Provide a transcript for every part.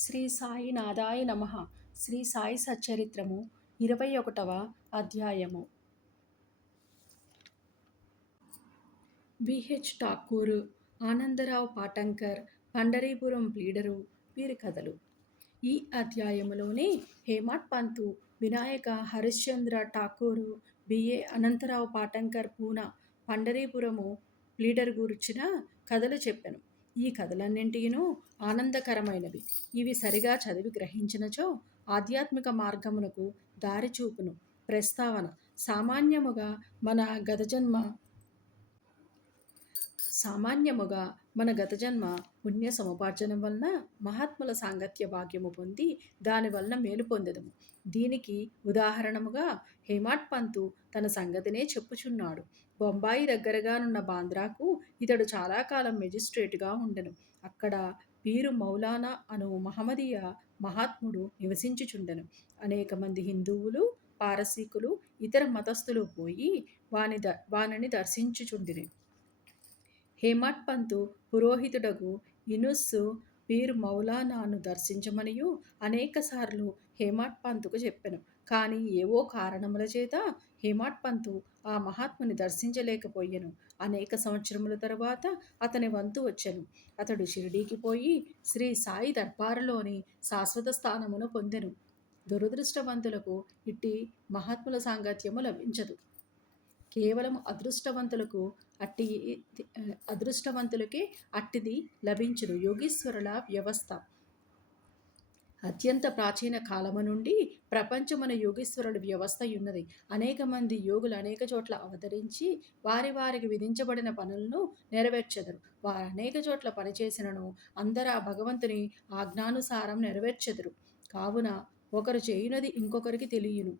శ్రీ సాయినాథాయ నమః. శ్రీ సాయి సచ్చరిత్రము 21వ అధ్యాయము. విహెచ్ ఠాకూర్, ఆనందరావు పాటంకర్, పండరీపురం ప్లీడరు వీరి కథలు. ఈ అధ్యాయములోనే హేమాడ్ పంతు, వినాయక హరిశ్చంద్ర ఠాకూరు, బిఏ అనంతరావు పాటంకర్ పూనా, పండరీపురము ప్లీడర్ గురించిన కథలు చెప్పెను. ఈ కథలన్నింటినూ ఆనందకరమైనవి. ఇవి సరిగా చదివి గ్రహించినచో ఆధ్యాత్మిక మార్గమునకు దారి చూపును. ప్రస్తావన: సామాన్యముగా మన గత జన్మ పుణ్య సముపార్జనం వలన మహాత్ముల సాంగత్య భాగ్యము పొంది దాని వలన మేలు పొందెదము. దీనికి ఉదాహరణముగా హేమాడ్ పంతు తన సంగతినే చెప్పుచున్నాడు. బొంబాయి దగ్గరగానున్న బాంద్రాకు ఇతడు చాలా కాలం మెజిస్ట్రేటుగా ఉండెను. అక్కడ పీరు మౌలానా అను మహమ్మదీయ మహాత్ముడు నివసించుచుండెను. అనేక మంది హిందువులు, పారసీకులు, ఇతర మతస్థులు పోయి వానిని దర్శించుచుండిరి. హేమాడ్ పంతు పురోహితుడగు యూనుస్ పీర్ మౌలానాను దర్శించమనియు అనేకసార్లు హేమాడ్ పంతుకు చెప్పెను. కానీ ఏవో కారణముల చేత హేమాడ్ పంతు ఆ మహాత్ముని దర్శించలేకపోయెను. అనేక సంవత్సరముల తరువాత అతని వంతు వచ్చెను. అతడు షిరిడీకి పోయి శ్రీ సాయి దర్బారులోని శాశ్వత స్థానమును పొందెను. దురదృష్టవంతులకు ఇట్టి మహాత్ముల సాంగత్యము లభించదు. కేవలం అదృష్టవంతులకే అట్టిది లభించును. యోగీశ్వరుల వ్యవస్థ అత్యంత ప్రాచీన కాలము నుండి ప్రపంచమున యోగీశ్వరుల వ్యవస్థ ఉన్నది. అనేక మంది యోగులు అనేక చోట్ల అవతరించి వారికి విధించబడిన పనులను నెరవేర్చెదరు. వారు అనేక చోట్ల పనిచేసినను అందరూ భగవంతుని ఆజ్ఞానుసారం నెరవేర్చెదరు. కావున ఒకరు చేయునది ఇంకొకరికి తెలియను.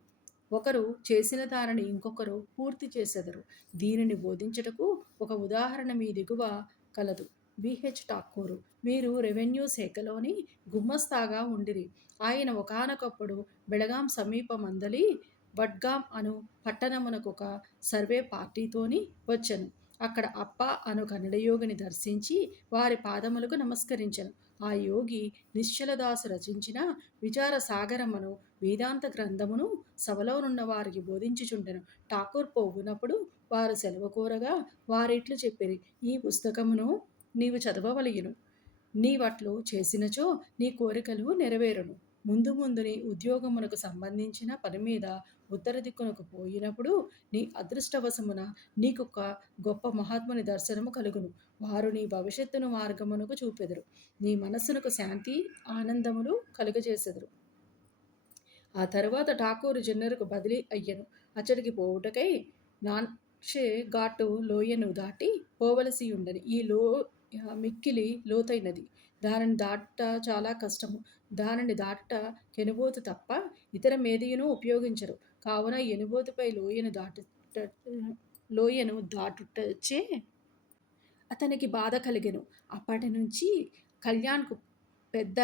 ఒకరు చేసిన దానిని ఇంకొకరు పూర్తి చేసెదరు. దీనిని బోధించుటకు ఒక ఉదాహరణ మీ దిగువ కలదు. విహెచ్ ఠాకూరు వీరు రెవెన్యూ శాఖలోని గుమ్మస్తాగా ఉండిరి. ఆయన ఒకానొకప్పుడు బెళగాం సమీపమందలి వడ్గాం అను పట్టణమునకొక సర్వే పార్టీతోని వచ్చెను. అక్కడ అప్ప అను కన్నడ యోగిని దర్శించి వారి పాదములకు నమస్కరించెను. ఆ యోగి నిశ్చలదాసు రచించిన విచార సాగరమును వేదాంత గ్రంథమును సభలోనున్న వారికి బోధించుచుండెను. ఠాకూర్ పోవునప్పుడు వారు సెలవు కోరగా వారిట్లు చెప్పిరి: ఈ పుస్తకమును నీవు చదవవలయును. నీవట్లు చేసినచో నీ కోరికలు నెరవేరును. ముందు నీ ఉద్యోగమునకు సంబంధించిన పని మీద ఉత్తర దిక్కునకు పోయినప్పుడు నీ అదృష్టవశమున నీకొక గొప్ప మహాత్ముని దర్శనము కలుగును. వారు నీ భవిష్యత్తును మార్గమునకు చూపెదరు. నీ మనస్సునకు శాంతి, ఆనందములు కలుగజేసెదరు. ఆ తరువాత ఠాకూరు జన్నరుకు బదిలీ అయ్యెను. అచ్చటికి పోవుటకై నాన్షే ఘాటు లోయను దాటి పోవలసి ఉండెను. ఈ మిక్కిలి లోతైనది. దానిని దాటుట చాలా కష్టము. దానిని దాటుట కెనుబోతు తప్ప ఇతర మేదియును ఉపయోగించరు. కావున ఎనుబోతుపై లోయను దాటుటచే అతనికి బాధ కలిగెను. అప్పటి నుంచి కళ్యాణ్కు పెద్ద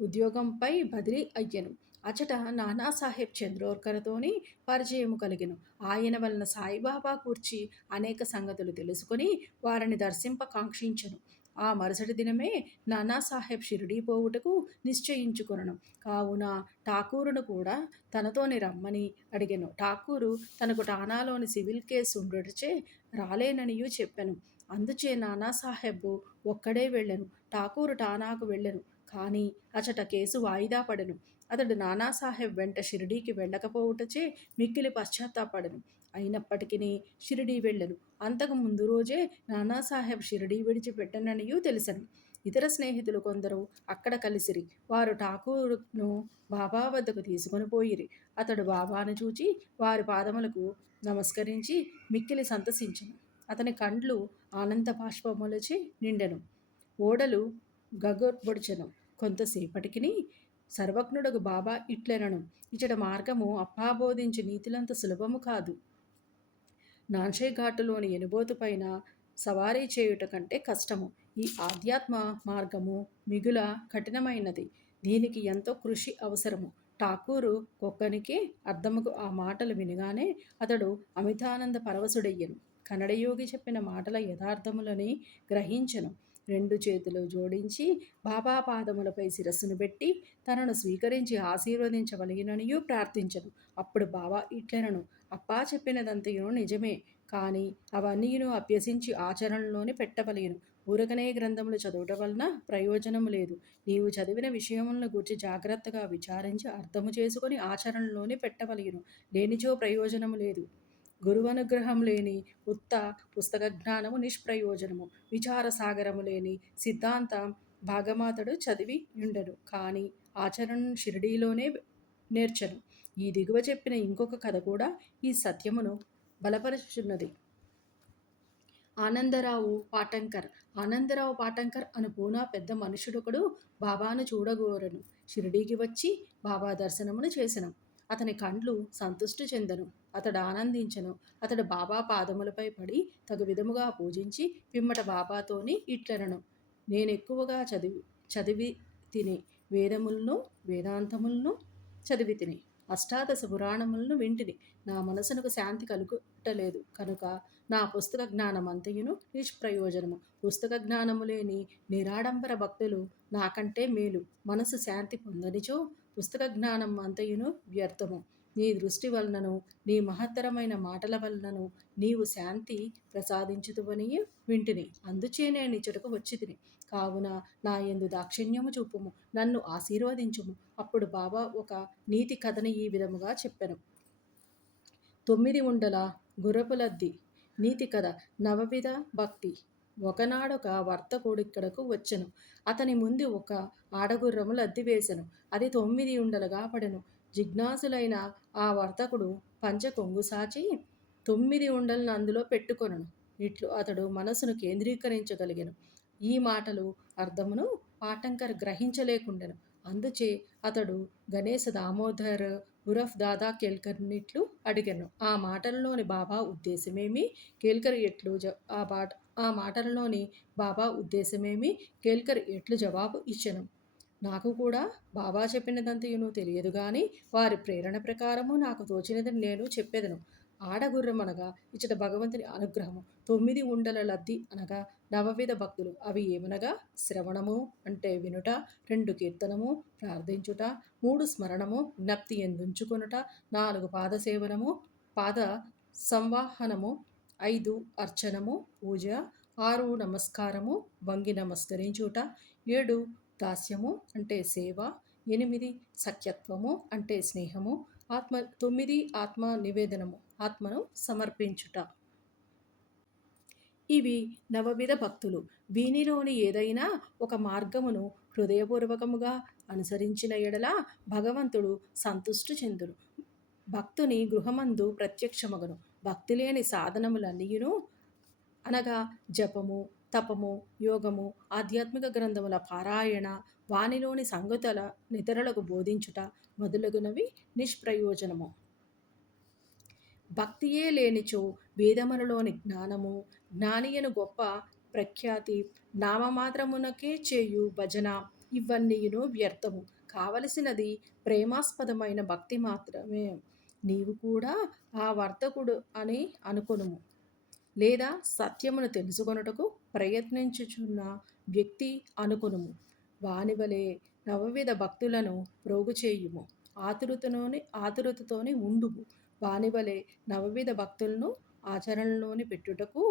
ఉద్యోగంపై బదిలీ అయ్యెను. అచట నానాసాహెబ్ చంద్రోర్కర్తోని పరిచయము కలిగెను. ఆయన వలన సాయిబాబా గూర్చి అనేక సంగతులు తెలుసుకొని వారిని దర్శింప కాంక్షించెను. ఆ మరుసటి దినమే నానాసాహెబ్ షిరిడీ పోవుటకు నిశ్చయించుకొనెను. కావున ఠాకూరును కూడా తనతోని రమ్మని అడిగెను. ఠాకూరు తనకు ఠానాలోని సివిల్ కేసు ఉండుటచే రాలేననియూ చెప్పెను. అందుచే నానాసాహెబ్ ఒక్కడే వెళ్ళెను. ఠాకూరు ఠానాకు వెళ్ళెను. కానీ అచట కేసు వాయిదా పడెను. అతడు నానాసాహెబ్ వెంట షిరిడీకి వెళ్ళకపోవుటచే మిక్కిలి పశ్చాత్తాపడెను. అయినప్పటికీ షిరిడీ వెళ్ళెను. అంతకు ముందు రోజే నానాసాహెబ్ షిరిడీ విడిచిపెట్టెననియూ తెలిసెను. ఇతర స్నేహితులు కొందరు అక్కడ కలిసిరి. వారు ఠాకూరును బాబా వద్దకు తీసుకొని పోయిరి. అతడు బాబాను చూచి వారి పాదములకు నమస్కరించి మిక్కిలి సంతసించెను. అతని కండ్లు ఆనంద బాష్పములచే నిండెను. ఓడలు గగుర్పొడిచెను. కొంతసేపటికి సర్వజ్ఞుడగు బాబా ఇట్లెనను: ఇచ్చట మార్గము అప్పా బోధించు నీతులంత సులభము కాదు. నాన్షే ఘాటులోని ఎనుబోతు పైన సవారీ చేయుట కంటే కష్టము. ఈ ఆధ్యాత్మ మార్గము మిగుల కఠినమైనది. దీనికి ఎంతో కృషి అవసరము. ఠాకూరు కొక్కనికే అర్థముకు ఆ మాటలు వినగానే అతడు అమితానంద పరవశుడయ్యెను. కన్నడయోగి చెప్పిన మాటల యథార్థములని గ్రహించెను. రెండు చేతులు జోడించి బాబా పాదములపై శిరస్సును పెట్టి తనను స్వీకరించి ఆశీర్వదించవలగిననియూ ప్రార్థించను. అప్పుడు బాబా ఇట్లనను, అప్పా చెప్పినదంతయును నిజమే, కానీ అవన్నీయును అభ్యసించి ఆచరణలోనే పెట్టవలెను. ఊరకనే గ్రంథములు చదువుట వలన ప్రయోజనము లేదు. నీవు చదివిన విషయములను గూర్చి జాగ్రత్తగా విచారించి అర్థము చేసుకొని ఆచరణలోనే పెట్టవలెను. లేనిచో ప్రయోజనము లేదు. గురువనుగ్రహం లేని ఉత్త పుస్తక జ్ఞానము నిష్ప్రయోజనము. విచార సాగరము లేని సిద్ధాంత భాగమాతడు చదివి ఉండడు, కానీ ఆచరణను షిరిడీలోనే నేర్చను. ఈ దిగువ చెప్పిన ఇంకొక కథ కూడా ఈ సత్యమును బలపరుచున్నది. ఆనందరావు పాటంకర్. ఆనందరావు పాటంకర్ అను పూనా పెద్ద మనుషుడొకడు బాబాను చూడగోరెను. షిరిడీకి వచ్చి బాబా దర్శనమును చేసెను. అతని కండ్లు సంతుష్టి చెందెను. అతడు ఆనందించెను. అతడు బాబా పాదములపై పడి తగు విధముగా పూజించి పిమ్మట బాబాతోని ఇట్లనెను, నేనెక్కువగా చదివి తిని, వేదములను వేదాంతములను చదివి తిని, అష్టాదశ పురాణములను వింటిని. నా మనసునకు శాంతి కలుగుటలేదు కనుక నా పుస్తక జ్ఞానమంతయును నిష్ప్రయోజనము. పుస్తక జ్ఞానము లేని నిరాడంబర భక్తులు నాకంటే మేలు. మనసు శాంతి పొందనిచో పుస్తక జ్ఞానం అంతయును వ్యర్థము. నీ దృష్టి వలనను నీ మహత్తరమైన మాటల వలనను నీవు శాంతి ప్రసాదించుతువని వింటిని. అందుచే నేను ఇచ్చటకు వచ్చి తిని. కావున నా యందు దాక్షిణ్యము చూపుము, నన్ను ఆశీర్వదించుము. అప్పుడు బాబా ఒక నీతి కథని ఈ విధముగా చెప్పెను. 9 ఉండల గుర్రపులద్ది. నీతి కథ. నవవిధ భక్తి. ఒకనాడొక వర్తకుడిక్కడకు వచ్చెను. అతని ముందు ఒక ఆడగుర్రము లద్ది వేసెను. అది 9 ఉండలుగా పడెను. జిజ్ఞాసులైన ఆ వర్తకుడు పంచ కొంగు సాచి 9 ఉండలను అందులో పెట్టుకొనెను. ఇట్లు అతడు మనసును కేంద్రీకరించగలిగెను. ఈ మాటలు అర్థమును పాటంకర్ గ్రహించలేకుండెను. అందుచే అతడు గణేశ దామోదర్ ఉరఫ్ దాదా కేల్కర్నిట్లు అడిగాను. ఆ మాటలలోని బాబా ఉద్దేశమేమి? కేల్కర్ ఎట్లు ఆ మాటలలోని బాబా ఉద్దేశమేమి? కేల్కర్ ఎట్లు జవాబు ఇచ్చెను. నాకు కూడా బాబా చెప్పినదంతయును తెలియదు గాని వారి ప్రేరణ ప్రకారము నాకు తోచినది నేను చెప్పెదను. ఆడగుర్రం అనగా ఇచ్చట భగవంతుని అనుగ్రహము. 9 ఉండల లద్ది అనగా నవవిధ భక్తులు. అవి ఏమనగా శ్రవణము అంటే వినుట, 2 కీర్తనము ప్రార్థించుట, 3 స్మరణము జ్ఞప్తి ఎందుంచుకొనుట, 4 పాదసేవనము పాద సంవాహనము, 5 అర్చనము పూజ, 6 నమస్కారము వంగి నమస్కరించుట, 7 దాస్యము అంటే సేవ, 8 సఖ్యత్వము అంటే స్నేహము, 9 ఆత్మ నివేదనము ఆత్మను సమర్పించుట. ఇవి నవవిధ భక్తులు. వీనిలోని ఏదైనా ఒక మార్గమును హృదయపూర్వకముగా అనుసరించిన ఎడల భగవంతుడు సంతుష్టి చెందును. భక్తుని గృహమందు ప్రత్యక్షమగును. భక్తి లేని సాధనములన్నీయును అనగా జపము, తపము, యోగము, ఆధ్యాత్మిక గ్రంథముల పారాయణ, వానిలోని సంగతుల నితరులకు బోధించుట మొదలగునవి నిష్ప్రయోజనము. భక్తియే లేనిచో వేదములలోని జ్ఞానము, జ్ఞానియను గొప్ప ప్రఖ్యాతి, నామమాత్రమునకే చేయు భజన ఇవన్నీయును వ్యర్థము. కావలసినది ప్రేమాస్పదమైన భక్తి మాత్రమే. నీవు కూడా ఆ వర్తకుడు అని అనుకొనుము, లేదా సత్యమును తెలుసుకొనుటకు ప్రయత్నించుచున్న వ్యక్తి అనుకొనుము. వానివలే నవవిధ భక్తులను ప్రోగు చేయుము. ఆతురతతోని ఉండుము. వానివలే నవవిధ భక్తులను ఆచరణలోని పెట్టుటకు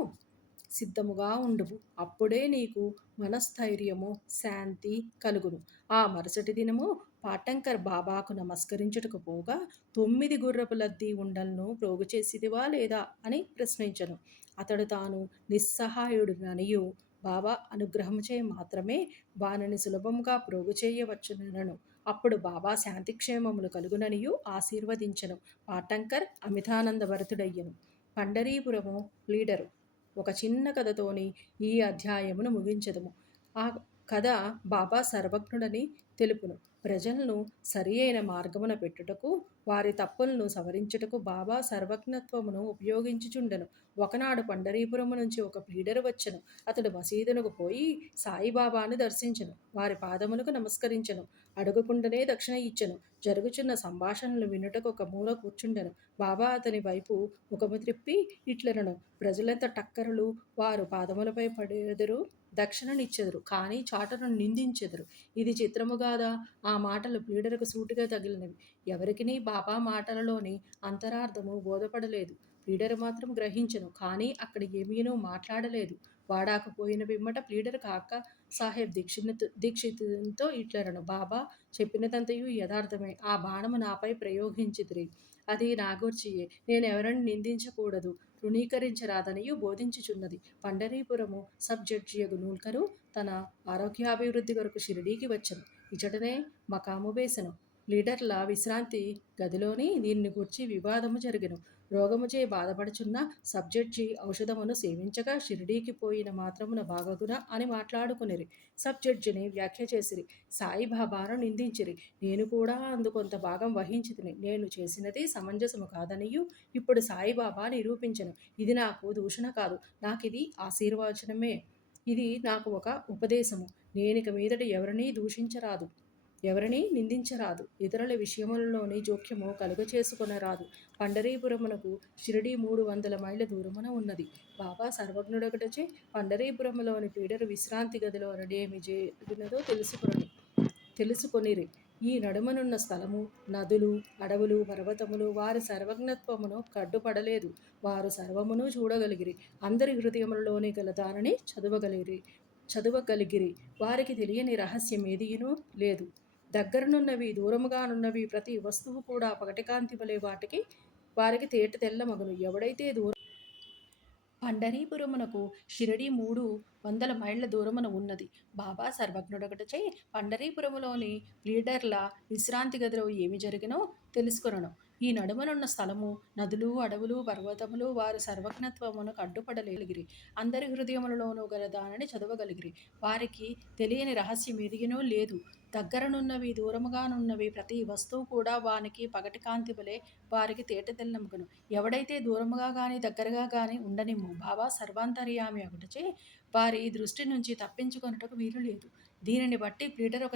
సిద్ధముగా ఉండుము. అప్పుడే నీకు మనస్థైర్యము, శాంతి కలుగును. ఆ మరుసటి దినము పాటంకర్ బాబాకు నమస్కరించుటకు పోగా 9 గుర్రపు లద్ది ఉండలను ప్రోగు చేసిదివా లేదా అని ప్రశ్నించను. అతడు తాను నిస్సహాయుడుననియు బాబా అనుగ్రహముచే మాత్రమే వానిని సులభముగా ప్రోగు చేయవచ్చునను. అప్పుడు బాబా శాంతిక్షేమములు కలుగుననియు ఆశీర్వదించెను. పాటంకర్ అమితానంద భరితుడయ్యెను. పండరీపురము లీడరు. ఒక చిన్న కథతోని ఈ అధ్యాయమును ముగించెదము. ఆ కథ బాబా సర్వజ్ఞుడని తెలుపును. ప్రజలను సరి అయిన మార్గమున పెట్టుటకు, వారి తప్పులను సవరించుటకు బాబా సర్వజ్ఞత్వమును ఉపయోగించుచుండెను. ఒకనాడు పండరీపురము నుంచి ఒక ప్లీడరు వచ్చెను. అతడు మసీదునకు పోయి సాయిబాబాను దర్శించెను. వారి పాదములకు నమస్కరించెను. అడగకుండానే దక్షిణ ఇచ్చెను. జరుగుచున్న సంభాషణలు వినుటకు ఒక మూల కూర్చుండెను. బాబా అతని వైపు ముఖము త్రిప్పి ఇట్లనెను, ప్రజలెంత టక్కరులు, వారు పాదములపై పడెదరు దక్షిణనిచ్చెదరు, కానీ చాటున నిందించెదరు. ఇది చిత్రము గాదా? ఆ మాటలు ప్లీడరుకు సూటిగా తగిలినవి. ఎవరికినీ బాబా మాటలలోని అంతరార్థము బోధపడలేదు. ప్లీడరు మాత్రం గ్రహించెను, కానీ అక్కడ ఏమీనూ మాట్లాడలేదు. వాడాకపోయిన పిమ్మట ప్లీడరు కాకా సాహెబ్ దీక్షితునితో ఇట్లనెను: బాబా చెప్పినదంతయు యథార్థమే. ఆ బాణము నాపై ప్రయోగించితిరి. అది నా గూర్చియే. నేనెవరిని నిందించకూడదు, తృణీకరించరాదనియు బోధించుచున్నది. పండరీపురము సబ్ జడ్జియగు నూల్కరు తన ఆరోగ్యాభివృద్ధి కొరకు షిరిడీకి వచ్చెను. ఇచటనే మకాము వేసెను. లీడర్ల విశ్రాంతి గదిలోని దీనిని గూర్చి వివాదము జరిగెను. రోగముచే బాధపడుచున్న సబ్ జడ్జి ఔషధమును సేవించగా షిరిడీకి పోయిన మాత్రమున బాగగునా అని మాట్లాడుకునిరి. సబ్ జడ్జిని వ్యాఖ్య చేసిరి. సాయిబాబాను నిందించిరి. నేను కూడా అందు కొంత భాగం వహించితిని. నేను చేసినది సమంజసము కాదనియు ఇప్పుడు సాయిబాబా నిరూపించెను. ఇది నాకు దూషణ కాదు, నాకిది ఆశీర్వచనమే. ఇది నాకు ఒక ఉపదేశము. నేనిక మీదట ఎవరినీ దూషించరాదు, ఎవరినీ నిందించరాదు, ఇతరుల విషయములలోని జోక్యము కలుగచేసుకొనరాదు. పండరీపురమునకు షిరిడీ 300 మైళ్ళ దూరమున ఉన్నది. బాబా సర్వజ్ఞుడొకటచే పండరీపురములోని పీడరు విశ్రాంతి గదిలో ఏమి జరిగినదో తెలుసుకొనిరి. ఈ నడుమనున్న స్థలము, నదులు, అడవులు, పర్వతములు వారి సర్వజ్ఞత్వమును కడ్డుపడలేదు. వారు సర్వమును చూడగలిగిరి. అందరి హృదయములలోని గల దానిని చదువగలిగిరి. వారికి తెలియని రహస్యమేదియునూ లేదు. దగ్గరనున్నవి, దూరముగానున్నవి ప్రతి వస్తువు కూడా పగటికాంతి వలె వారికి తేట తెల్లమగును. ఎవడైతే పండరీపురమునకు షిరిడీ 300 మైళ్ళ దూరమున ఉన్నది. బాబా సర్వజ్ఞుడొకటచే పండరీపురములోని లీడర్ల విశ్రాంతి గదిలో ఏమి జరిగినో తెలుసుకొనెను. ఈ నడుమనున్న స్థలము, నదులు, అడవులు, పర్వతములు వారి సర్వజ్ఞత్వమును కడ్డుపడగలిగిరి. అందరి హృదయములలోనూ గల దానిని చదవగలిగిరి. వారికి తెలియని రహస్యమేదియునూ లేదు. దగ్గరనున్నవి, దూరముగానున్నవి ప్రతి వస్తువు కూడా వానికి పగటి కాంతి వలె వారికి తేట తెల్లమగును. ఎవడైతే దూరముగా గాని దగ్గరగా గాని ఉండనిమ్ము. బాబా సర్వాంతర్యామి అగుటచే వారి దృష్టి నుంచి తప్పించుకొనుటకు వీలు లేదు. దీనిని బట్టి ప్లీడర్ ఒక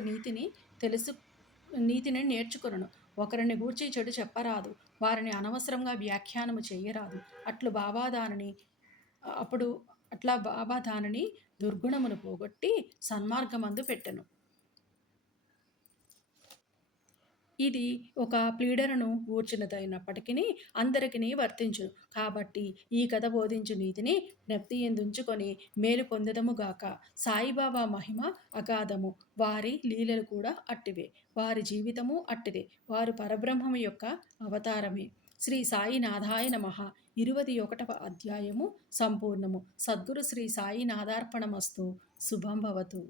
నీతిని నేర్చుకొనును. ఒకరిని గూర్చి చెడు చెప్పరాదు, వారిని అనవసరంగా వ్యాఖ్యానము చేయరాదు. అట్లా బాబా దానిని దుర్గుణమును పోగొట్టి సన్మార్గమందు పెట్టెను. ఇది ఒక ప్లీడరును గూర్చినదైనప్పటికీ అందరికీ వర్తించును. కాబట్టి ఈ కథ బోధించు నీతిని జ్ఞప్తియందుంచుకొని మేలు పొందెదముగాక. సాయిబాబా మహిమ అగాధము, వారి లీలలు కూడా అట్టివే, వారి జీవితము అట్టిదే. వారు పరబ్రహ్మము యొక్క అవతారమే. శ్రీ సాయినాథాయ నమః. 21వ అధ్యాయము సంపూర్ణము. సద్గురు శ్రీ సాయినాథార్పణమస్తు. శుభం భవతు.